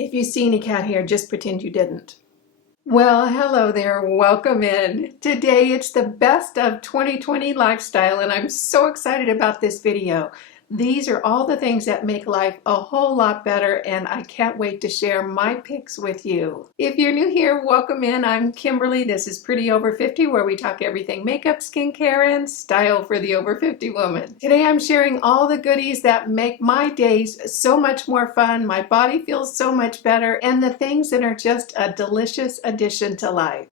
If you see any cat hair, just pretend you didn't. Well, hello there. Welcome in. Today it's the best of 2020 lifestyle, and I'm so excited about this video. These are all the things that make life a whole lot better, and I can't wait to share my picks with you. If you're new here, welcome in. I'm Kimberly. This is Pretty Over 50, where we talk everything makeup, skincare, and style for the over 50 woman. Today I'm sharing all the goodies that make my days so much more fun, my body feels so much better, and the things that are just a delicious addition to life.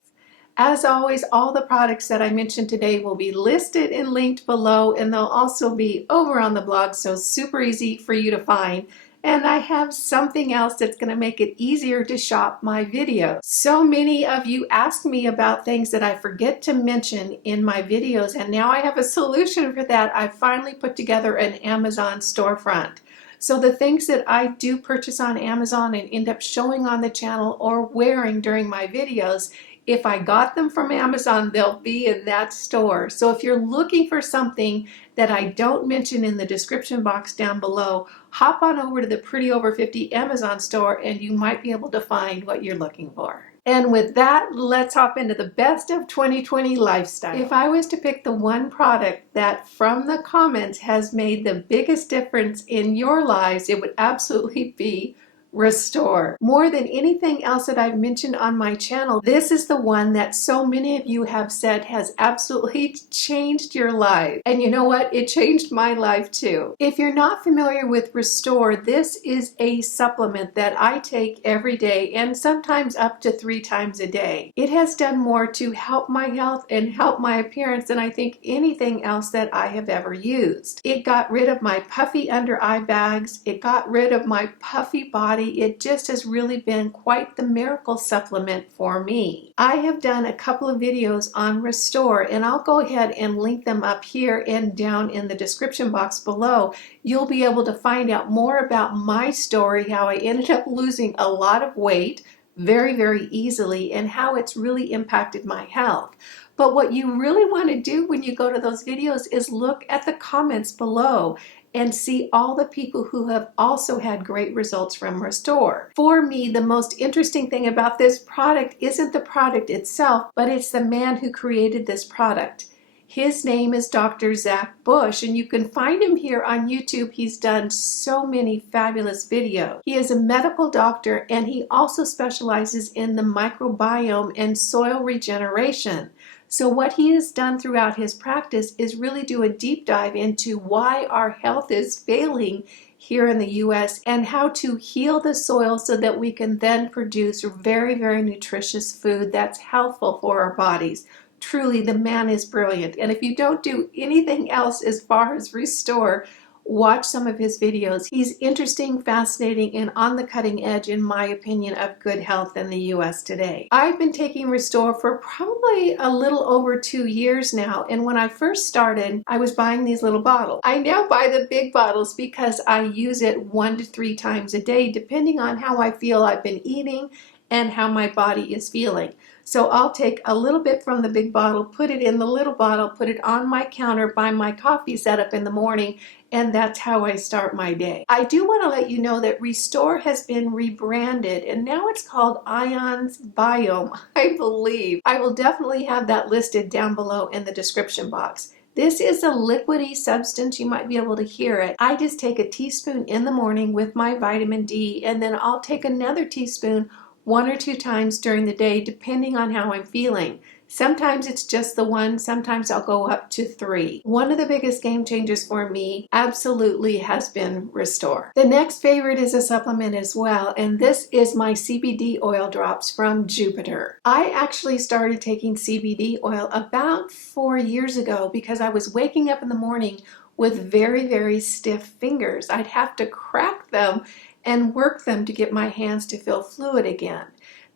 As always, all the products that I mentioned today will be listed and linked below, and they'll also be over on the blog, so super easy for you to find. And I have something else that's going to make it easier to shop my videos. So many of you ask me about things that I forget to mention in my videos, and now I have a solution for that. I finally put together an Amazon storefront. So the things that I do purchase on Amazon and end up showing on the channel or wearing during my videos, if I got them from Amazon, they'll be in that store. So if you're looking for something that I don't mention in the description box down below, hop on over to the Pretty Over 50 Amazon store and you might be able to find what you're looking for. And with that, let's hop into the best of 2020 lifestyle. If I was to pick the one product that from the comments has made the biggest difference in your lives, it would absolutely be Restore. More than anything else that I've mentioned on my channel, this is the one that so many of you have said has absolutely changed your life. And you know what? It changed my life too. If you're not familiar with Restore, this is a supplement that I take every day and sometimes up to 3 times a day. It has done more to help my health and help my appearance than I think anything else that I have ever used. It got rid of my puffy under eye bags. It got rid of my puffy body. It just has really been quite the miracle supplement for me. I have done a couple of videos on Restore, and I'll go ahead and link them up here and down in the description box below. You'll be able to find out more about my story, how I ended up losing a lot of weight very, very easily, and how it's really impacted my health. But what you really want to do when you go to those videos is look at the comments below and see all the people who have also had great results from Restore. For me, the most interesting thing about this product isn't the product itself, but it's the man who created this product. His name is Dr. Zach Bush, and you can find him here on YouTube. He's done so many fabulous videos. He is a medical doctor, and he also specializes in the microbiome and soil regeneration. So what he has done throughout his practice is really do a deep dive into why our health is failing here in the US and how to heal the soil so that we can then produce very, very nutritious food that's healthful for our bodies. Truly, the man is brilliant. And if you don't do anything else as far as Restore, watch some of his videos. He's interesting, fascinating, and on the cutting edge, in my opinion, of good health in the US today. I've been taking Restore for probably a little over 2 years now, and when I first started, I was buying these little bottles. I now buy the big bottles because I use it 1 to 3 times a day, depending on how I feel I've been eating and how my body is feeling. So I'll take a little bit from the big bottle, put it in the little bottle, put it on my counter by my coffee setup in the morning, and that's how I start my day. I do want to let you know that Restore has been rebranded, and now it's called Ions Biome, I believe. I will definitely have that listed down below in the description box. This is a liquidy substance. You might be able to hear it. I just take a teaspoon in the morning with my vitamin D, and then I'll take another teaspoon 1 or 2 times during the day, depending on how I'm feeling. Sometimes it's just the 1, sometimes I'll go up to 3. One of the biggest game changers for me absolutely has been Restore. The next favorite is a supplement as well, and this is my CBD oil drops from Jupiter. I actually started taking CBD oil about 4 years ago because I was waking up in the morning with very, very stiff fingers. I'd have to crack them and work them to get my hands to feel fluid again.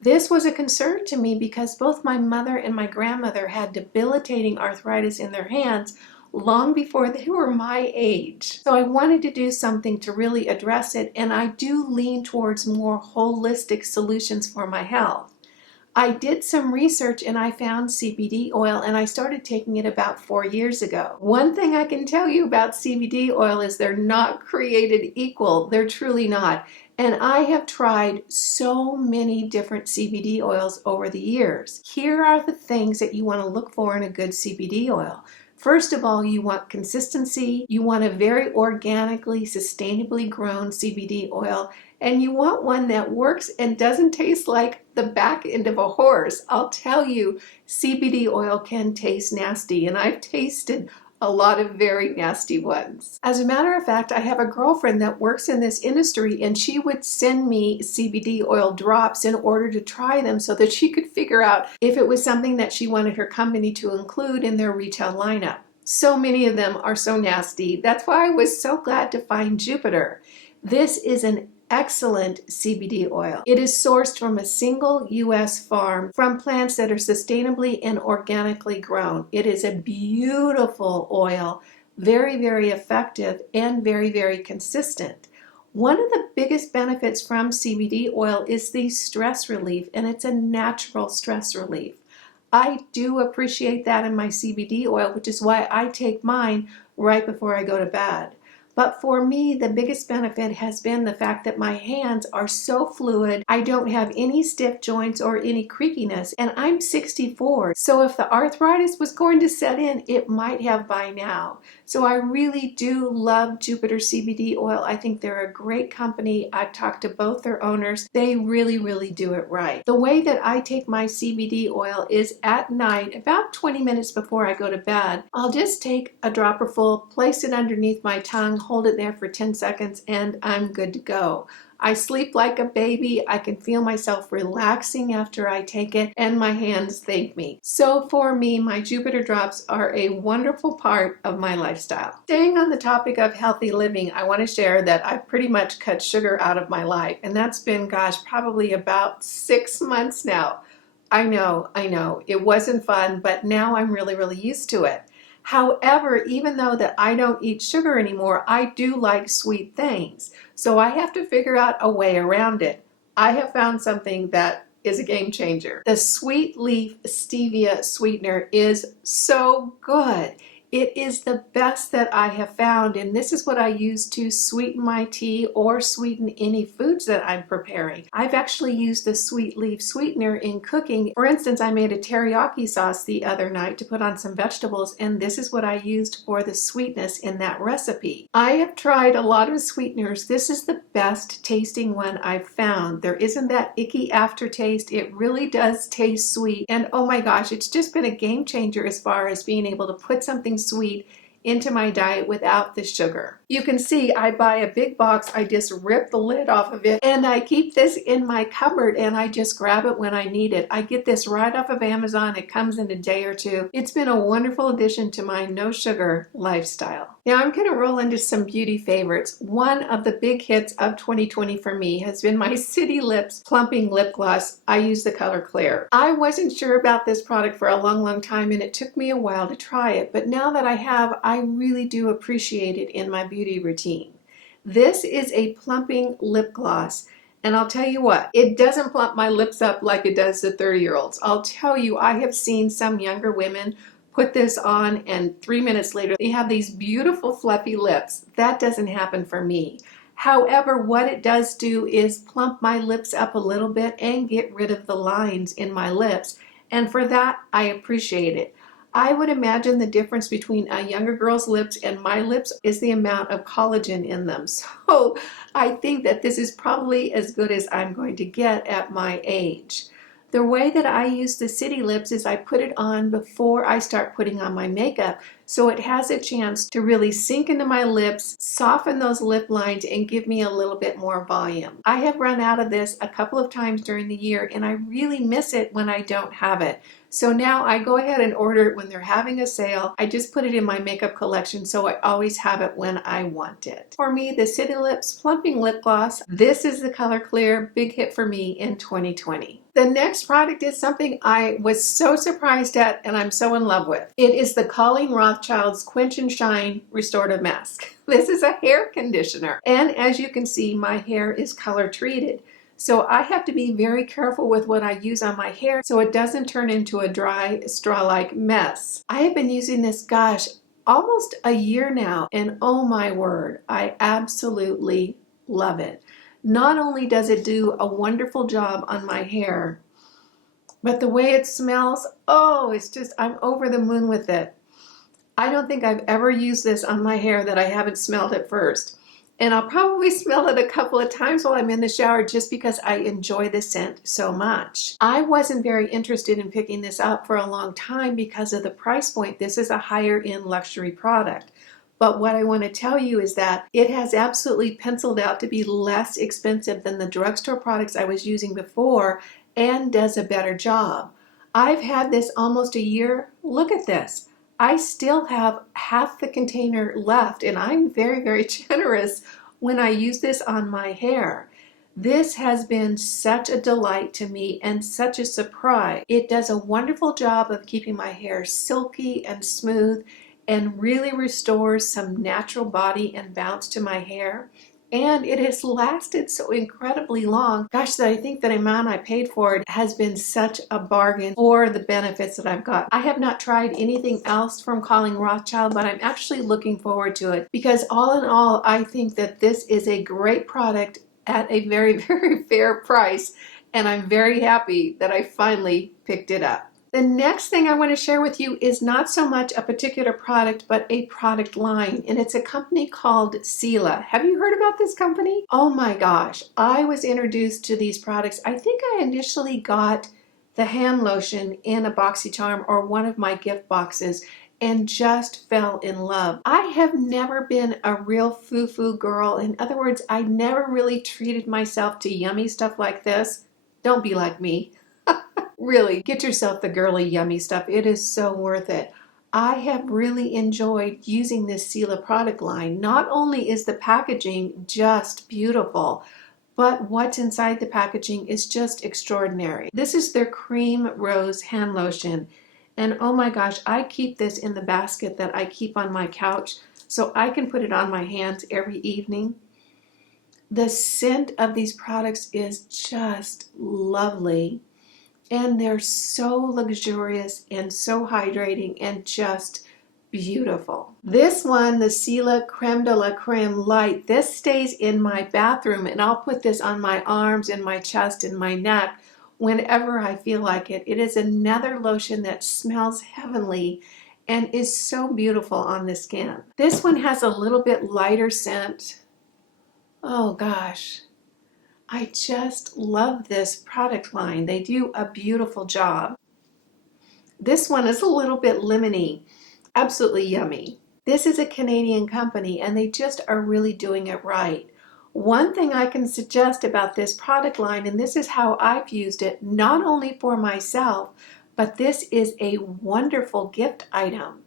This was a concern to me because both my mother and my grandmother had debilitating arthritis in their hands long before they were my age. So I wanted to do something to really address it, and I do lean towards more holistic solutions for my health. I did some research and I found CBD oil and I started taking it about 4 years ago. One thing I can tell you about CBD oil is they're not created equal. They're truly not. And I have tried so many different CBD oils over the years. Here are the things that you want to look for in a good CBD oil. First of all, you want consistency. You want a very organically, sustainably grown CBD oil. And you want one that works and doesn't taste like the back end of a horse. I'll tell you, CBD oil can taste nasty, and I've tasted a lot of very nasty ones. As a matter of fact, I have a girlfriend that works in this industry, and she would send me CBD oil drops in order to try them so that she could figure out if it was something that she wanted her company to include in their retail lineup. So many of them are so nasty. That's why I was so glad to find Jupiter. This is an excellent CBD oil. It is sourced from a single U.S. farm from plants that are sustainably and organically grown. It is a beautiful oil, very, very effective and very, very consistent. One of the biggest benefits from CBD oil is the stress relief, and it's a natural stress relief. I do appreciate that in my CBD oil, which is why I take mine right before I go to bed. But for me, the biggest benefit has been the fact that my hands are so fluid. I don't have any stiff joints or any creakiness, and I'm 64. So if the arthritis was going to set in, it might have by now. So I really do love Jupiter CBD oil. I think they're a great company. I've talked to both their owners. They really, really do it right. The way that I take my CBD oil is at night, about 20 minutes before I go to bed. I'll just take a dropper full, place it underneath my tongue, hold it there for 10 seconds, and I'm good to go. I sleep like a baby. I can feel myself relaxing after I take it, and my hands thank me. So for me, my Jupiter drops are a wonderful part of my lifestyle. Staying on the topic of healthy living, I want to share that I've pretty much cut sugar out of my life, and that's been, gosh, probably about 6 months now. I know, it wasn't fun, but now I'm really, really used to it. However, even though that I don't eat sugar anymore, I do like sweet things. So I have to figure out a way around it. I have found something that is a game changer. The SweetLeaf Stevia sweetener is so good. It is the best that I have found, and this is what I use to sweeten my tea or sweeten any foods that I'm preparing. I've actually used the SweetLeaf sweetener in cooking. For instance, I made a teriyaki sauce the other night to put on some vegetables, and this is what I used for the sweetness in that recipe. I have tried a lot of sweeteners. This is the best tasting one I've found. There isn't that icky aftertaste. It really does taste sweet, and oh my gosh, it's just been a game changer as far as being able to put something sweet into my diet without the sugar. You can see I buy a big box, I just rip the lid off of it, and I keep this in my cupboard and I just grab it when I need it. I get this right off of Amazon. It comes in a day or two. It's been a wonderful addition to my no sugar lifestyle. Now I'm going to roll into some beauty favorites. One of the big hits of 2020 for me has been my City Lips Plumping Lip Gloss. I use the color Clear. I wasn't sure about this product for a long time, and it took me a while to try it, but now that I have, I really do appreciate it in my beauty routine. This is a plumping lip gloss, and I'll tell you what, it doesn't plump my lips up like it does to 30-year-olds. I'll tell you, I have seen some younger women put this on and 3 minutes later they have these beautiful fluffy lips. That doesn't happen for me. However, what it does do is plump my lips up a little bit and get rid of the lines in my lips, and for that I appreciate it. I would imagine the difference between a younger girl's lips and my lips is the amount of collagen in them. So I think that this is probably as good as I'm going to get at my age. The way that I use the City Lips is I put it on before I start putting on my makeup, so it has a chance to really sink into my lips, soften those lip lines, and give me a little bit more volume. I have run out of this a couple of times during the year, and I really miss it when I don't have it. So now I go ahead and order it when they're having a sale. I just put it in my makeup collection, so I always have it when I want it. For me, the City Lips Plumping Lip Gloss, this is the color Clear, big hit for me in 2020. The next product is something I was so surprised at and I'm so in love with. It is the Colleen Rothschild's Quench and Shine Restorative Mask. This is a hair conditioner, and as you can see, my hair is color treated. So I have to be very careful with what I use on my hair so it doesn't turn into a dry straw-like mess. I have been using this, gosh, almost a year now, and oh my word, I absolutely love it. Not only does it do a wonderful job on my hair, but the way it smells, oh, it's just, I'm over the moon with it. I don't think I've ever used this on my hair that I haven't smelled it first. And I'll probably smell it a couple of times while I'm in the shower just because I enjoy the scent so much. I wasn't very interested in picking this up for a long time because of the price point. This is a higher end luxury product. But what I want to tell you is that it has absolutely penciled out to be less expensive than the drugstore products I was using before and does a better job. I've had this almost a year. Look at this. I still have half the container left, and I'm very, very generous when I use this on my hair. This has been such a delight to me and such a surprise. It does a wonderful job of keeping my hair silky and smooth and really restores some natural body and bounce to my hair. And it has lasted so incredibly long. Gosh, that I think the amount I paid for it has been such a bargain for the benefits that I've got. I have not tried anything else from Colleen Rothschild, but I'm actually looking forward to it because all in all, I think that this is a great product at a very, very fair price. And I'm very happy that I finally picked it up. The next thing I want to share with you is not so much a particular product, but a product line, and it's a company called Céla. Have you heard about this company? Oh my gosh, I was introduced to these products. I think I initially got the hand lotion in a BoxyCharm or one of my gift boxes and just fell in love. I have never been a real foo-foo girl. In other words, I never really treated myself to yummy stuff like this. Don't be like me. Really, get yourself the girly yummy stuff. It is so worth it. I have really enjoyed using this Céla product line. Not only is the packaging just beautiful, but what's inside the packaging is just extraordinary. This is their Cream Rose Hand Lotion. And oh my gosh, I keep this in the basket that I keep on my couch so I can put it on my hands every evening. The scent of these products is just lovely. And they're so luxurious and so hydrating and just beautiful. This one, the Céla Crème de la Crème Light, this stays in my bathroom and I'll put this on my arms and my chest and my neck whenever I feel like it. It is another lotion that smells heavenly and is so beautiful on the skin. This one has a little bit lighter scent. Oh gosh. I just love this product line. They do a beautiful job. This one is a little bit lemony, absolutely yummy. This is a Canadian company and they just are really doing it right. One thing I can suggest about this product line, and this is how I've used it, not only for myself, but this is a wonderful gift item.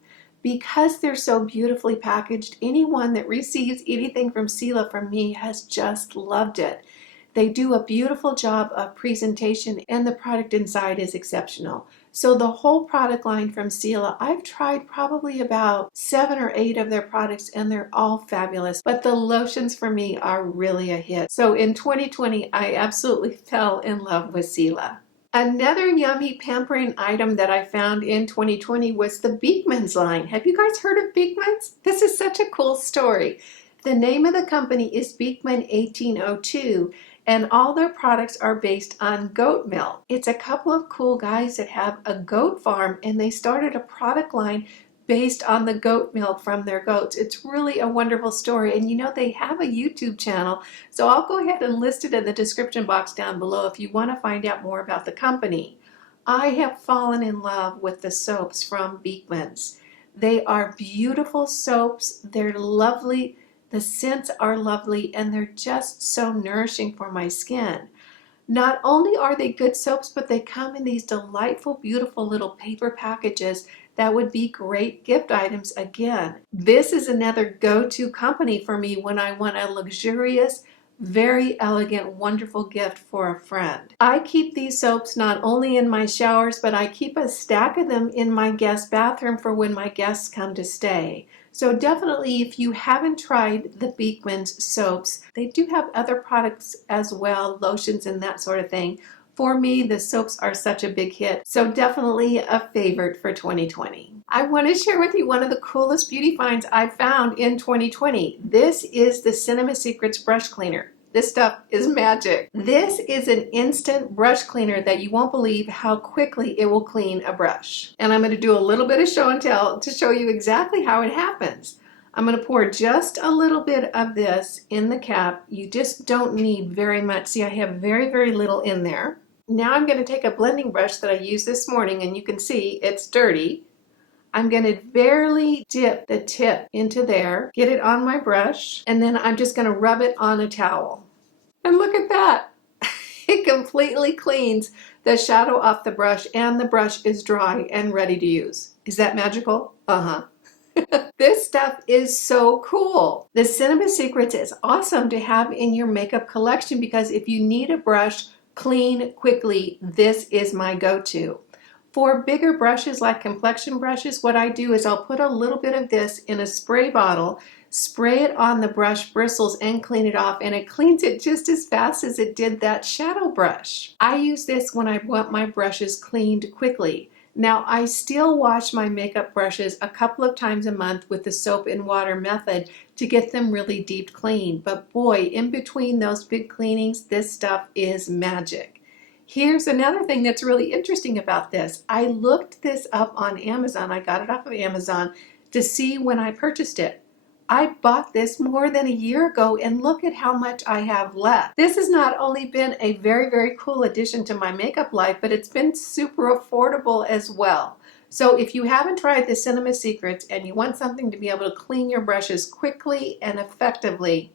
Because they're so beautifully packaged, anyone that receives anything from Céla from me has just loved it. They do a beautiful job of presentation and the product inside is exceptional. So the whole product line from Céla, I've tried probably about 7 or 8 of their products and they're all fabulous. But the lotions for me are really a hit. So in 2020, I absolutely fell in love with Céla. Another yummy pampering item that I found in 2020 was the Beekman's line. Have you guys heard of Beekman's? This is such a cool story. The name of the company is Beekman 1802. And all their products are based on goat milk. It's a couple of cool guys that have a goat farm and they started a product line based on the goat milk from their goats. It's really a wonderful story. And you know, they have a YouTube channel. So I'll go ahead and list it in the description box down below if you want to find out more about the company. I have fallen in love with the soaps from Beekman's. They are beautiful soaps. They're lovely. The scents are lovely and they're just so nourishing for my skin. Not only are they good soaps, but they come in these delightful, beautiful little paper packages that would be great gift items again. This is another go-to company for me when I want a luxurious, Very elegant, wonderful gift for a friend. I keep these soaps not only in my showers, but I keep a stack of them in my guest bathroom for when my guests come to stay. So definitely, if you haven't tried the Beekman's soaps, they do have other products as well, lotions and that sort of thing. For me, the soaps are such a big hit, so definitely a favorite for 2020. I want to share with you one of the coolest beauty finds I found in 2020. This is the Cinema Secrets brush cleaner. This stuff is magic. This is an instant brush cleaner that you won't believe how quickly it will clean a brush. And I'm going to do a little bit of show and tell to show you exactly how it happens. I'm going to pour just a little bit of this in the cap. You just don't need very much. See, I have very, very little in there. Now I'm going to take a blending brush that I used this morning, and you can see it's dirty. I'm going to barely dip the tip into there, get it on my brush, and then I'm just going to rub it on a towel. And look at that. It completely cleans the shadow off the brush, and the brush is dry and ready to use. Is that magical? Uh-huh. This stuff is so cool. The Cinema Secrets is awesome to have in your makeup collection because if you need a brush clean quickly, this is my go-to. For bigger brushes like complexion brushes, what I do is I'll put a little bit of this in a spray bottle, spray it on the brush bristles and clean it off, and it cleans it just as fast as it did that shadow brush. I use this when I want my brushes cleaned quickly. Now, I still wash my makeup brushes a couple of times a month with the soap and water method to get them really deep clean. But boy, in between those big cleanings, this stuff is magic. Here's another thing that's really interesting about this. I looked this up on Amazon. I got it off of Amazon to see when I purchased it. I bought this more than a year ago, and look at how much I have left. This has not only been a very, very cool addition to my makeup life, but it's been super affordable as well. So if you haven't tried the Cinema Secrets and you want something to be able to clean your brushes quickly and effectively,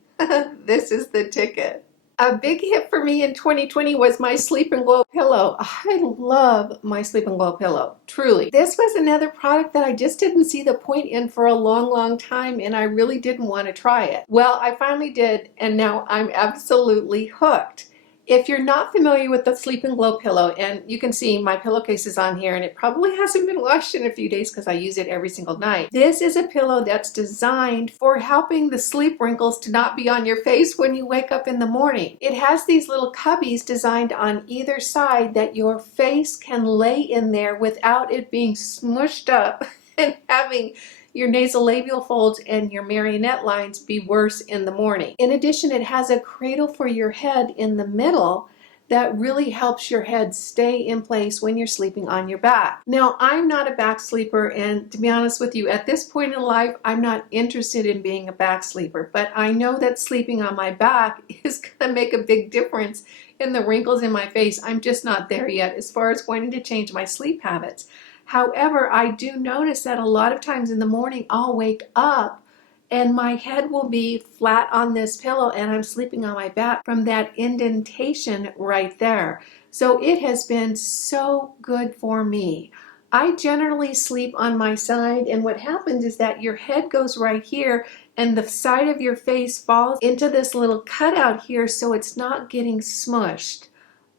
this is the ticket. A big hit for me in 2020 was my Sleep and Glow pillow. I love my Sleep and Glow pillow, truly. This was another product that I just didn't see the point in for a long, long time, and I really didn't want to try it. Well, I finally did, and now I'm absolutely hooked. If you're not familiar with the Sleep and Glow pillow, and you can see my pillowcase is on here, and it probably hasn't been washed in a few days because I use it every single night. This is a pillow that's designed for helping the sleep wrinkles to not be on your face when you wake up in the morning. It has these little cubbies designed on either side that your face can lay in there without it being smushed up and having your nasolabial folds and your marionette lines be worse in the morning. In addition, it has a cradle for your head in the middle that really helps your head stay in place when you're sleeping on your back. Now, I'm not a back sleeper, and to be honest with you, at this point in life, I'm not interested in being a back sleeper, but I know that sleeping on my back is gonna make a big difference in the wrinkles in my face. I'm just not there yet as far as wanting to change my sleep habits. However, I do notice that a lot of times in the morning I'll wake up and my head will be flat on this pillow and I'm sleeping on my back from that indentation right there. So it has been so good for me. I generally sleep on my side, and what happens is that your head goes right here and the side of your face falls into this little cutout here so it's not getting smushed.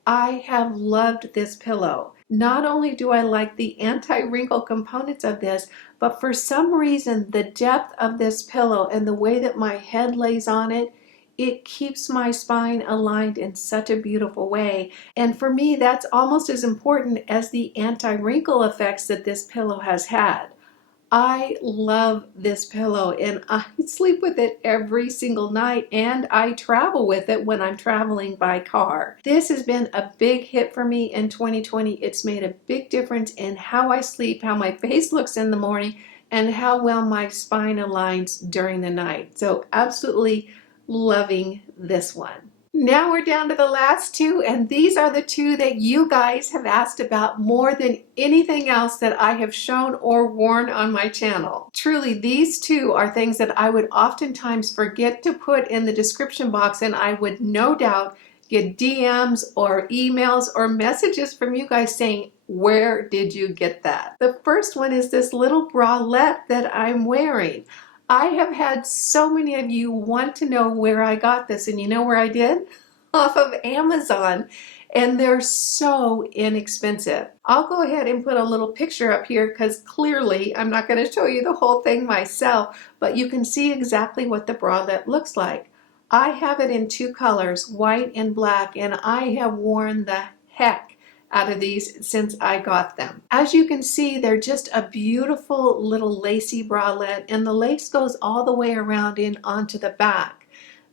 I have loved this pillow. Not only do I like the anti-wrinkle components of this, but for some reason the depth of this pillow and the way that my head lays on it, it keeps my spine aligned in such a beautiful way. And for me, that's almost as important as the anti-wrinkle effects that this pillow has had. I love this pillow, and I sleep with it every single night, and I travel with it when I'm traveling by car. This has been a big hit for me in 2020. It's made a big difference in how I sleep, how my face looks in the morning, and how well my spine aligns during the night. So absolutely loving this one. Now we're down to the last two, and these are the two that you guys have asked about more than anything else that I have shown or worn on my channel. Truly, these two are things that I would oftentimes forget to put in the description box, and I would no doubt get DMs or emails or messages from you guys saying, where did you get that? The first one is this little bralette that I'm wearing. I have had so many of you want to know where I got this, and you know where I did? Off of Amazon, and they're so inexpensive. I'll go ahead and put a little picture up here because clearly I'm not going to show you the whole thing myself, but you can see exactly what the bralette looks like. I have it in two colors, white and black, and I have worn the heck out of these since I got them. As you can see, they're just a beautiful little lacy bralette, and the lace goes all the way around in onto the back.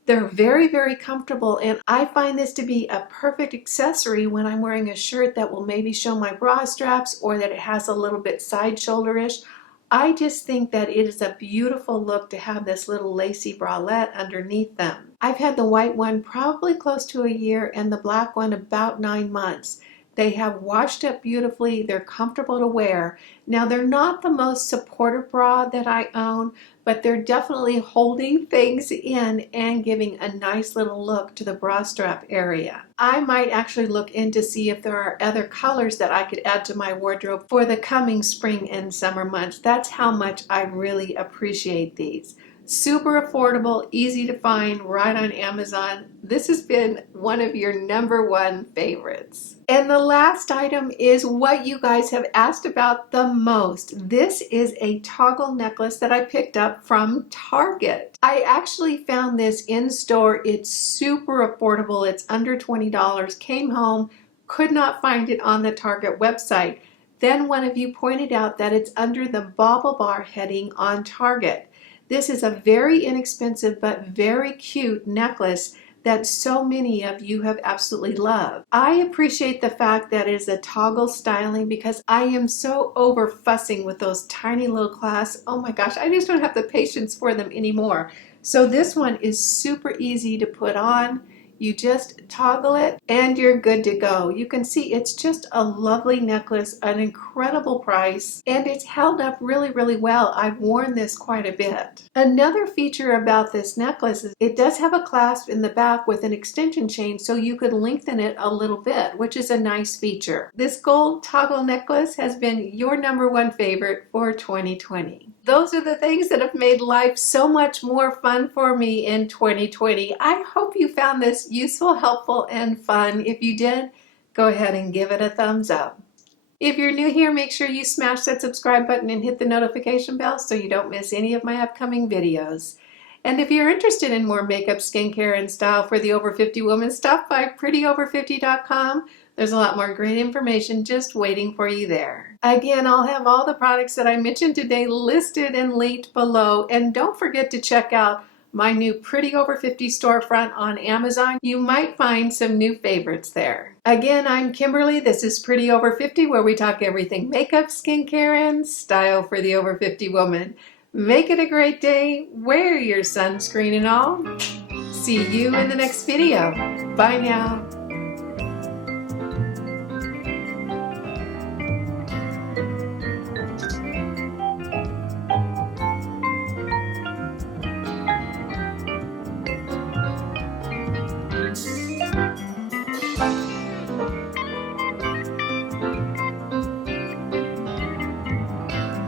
They're very, very comfortable, and I find this to be a perfect accessory when I'm wearing a shirt that will maybe show my bra straps or that it has a little bit side shoulderish. I just think that it is a beautiful look to have this little lacy bralette underneath them. I've had the white one probably close to a year and the black one about 9 months. They have washed up beautifully. They're comfortable to wear. Now, they're not the most supportive bra that I own, but they're definitely holding things in and giving a nice little look to the bra strap area. I might actually look in to see if there are other colors that I could add to my wardrobe for the coming spring and summer months. That's how much I really appreciate these. Super affordable, easy to find, right on Amazon. This has been one of your #1 favorites. And the last item is what you guys have asked about the most. This is a toggle necklace that I picked up from Target. I actually found this in store. It's super affordable. It's under $20. Came home, could not find it on the Target website. Then one of you pointed out that it's under the Bauble Bar heading on Target. This is a very inexpensive but very cute necklace that so many of you have absolutely loved. I appreciate the fact that it is a toggle styling because I am so over fussing with those tiny little clasps. Oh my gosh, I just don't have the patience for them anymore. So this one is super easy to put on. You just toggle it and you're good to go. You can see it's just a lovely necklace, an incredible price, and it's held up really, really well. I've worn this quite a bit. Another feature about this necklace is it does have a clasp in the back with an extension chain, so you could lengthen it a little bit, which is a nice feature. This gold toggle necklace has been your #1 favorite for 2020. Those are the things that have made life so much more fun for me in 2020. I hope you found this useful, helpful, and fun. If you did, go ahead and give it a thumbs up. If you're new here, make sure you smash that subscribe button and hit the notification bell so you don't miss any of my upcoming videos. And if you're interested in more makeup, skincare, and style for the over 50 woman, stop by prettyover50.com. There's a lot more great information just waiting for you there. Again, I'll have all the products that I mentioned today listed and linked below. And don't forget to check out my new Pretty Over 50 storefront on Amazon. You might find some new favorites there. Again, I'm Kimberly. This is Pretty Over 50, where we talk everything makeup, skincare, and style for the over 50 woman. Make it a great day. Wear your sunscreen and all. See you in the next video. Bye now.